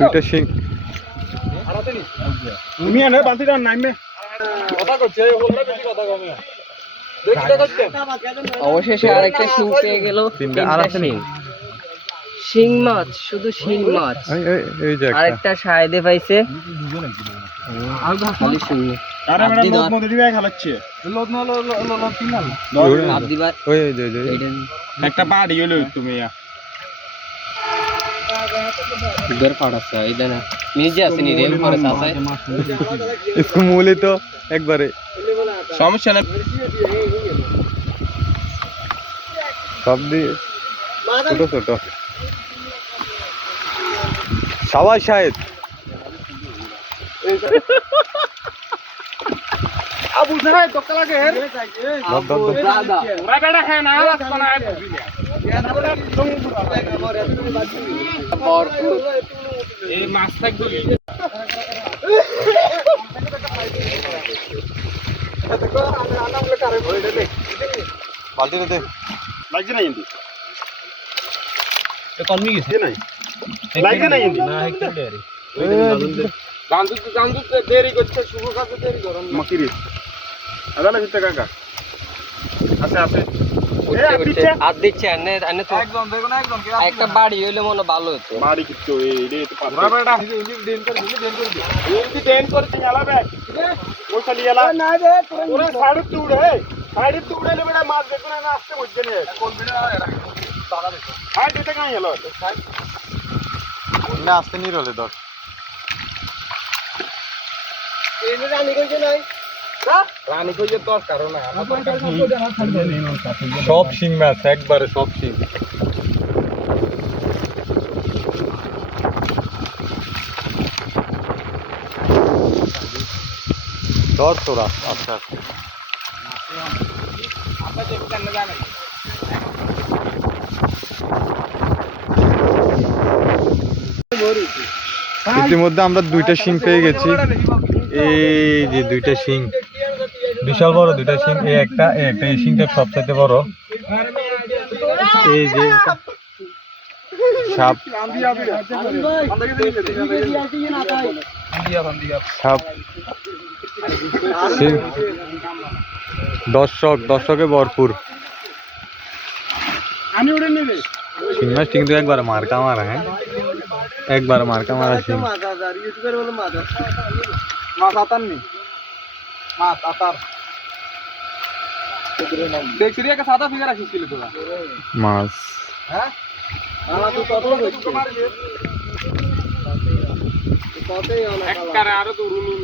দুইটা শিং তুমি এনে বালতি দাও নাইমে কথা করছে বললে বেশি কথা কমে অবশেষে আরেকটা শিং পেয়ে গেল। তিনটা আর আছে নি? শিং মাছ, শুধু শিং মাছ। এই যে আরেকটা সাহেদে পাইছে। খালি শিং। আরে মেরা লোক মধ্যে দিবে খালাচ্ছে লোক না লোক তিন না হাত দিবার ওই যে একটা বাড়ি হলো তুমি इधर पड़ा सा इधर ना नीचे आसे नहीं रे ऊपर सासा है इसको मूले तो एक बारे সমস্যা না সব দিয়ে ছোট ছোট সবাই শায়দ আবু সাহেব তো কলা কে হের दादा ওরা বেটা হ্যাঁ না লাস বানায় और এই মাছ থাকবে বালতিটা দে লাগছে না ইন্দি तो कौन भी লাগছে নাই লাগছে না ইন্দি ना है क्या रे জানদু দেরি করছে শুভ কাছে দেরি করুন মাকিরি আদালে ভিতরে কাকা আছে আছে হাত দিচ্ছে এনে এনে তো একদম দেখো না একদম একটা বাড়ি হইলে মনে ভালো হতো বাড়ি কিচ্ছু এই তো পাবো বেটা ইন্দি ডেন করে ইন্দি ডেন করে চিনালা বে ওই খালি এলা না রে ওরে সাইড তুড়ে লে বেটা মাছ দেখো না আসতে বুঝছে নে কোন বিনা দাদা দেখো হাই দিতে কাই এলো না আসতে নি রলে দর এনে রানী কইছে নাই রানী কইছে দশ কারণ না সব শিং মাছ একবারে সব শিং দর তোরা আচ্ছা আপা যে কেন জানেন ইতিমধ্যে আমরা দুইটা শিং পেয়ে গেছি এই যে দুইটা শিং বিশাল বড় দুইটা শিং এই একটা এই শিংটা সবচেয়ে বড় এই যে সাপ সাপ শিং দর্শকে ভরপুর আমি উড়ে নেবে শিং মাছ কিন্তু একবার মারকা মারা হ্যাঁ একবার মারকা মারা শিং মাছ আতার নি মাছ আতার দেখছিলি একটা সাদা ফিগার আসছিল তোরা মাছ হ্যাঁ আমার তো কত হচ্ছে একবারে আরো দূর নি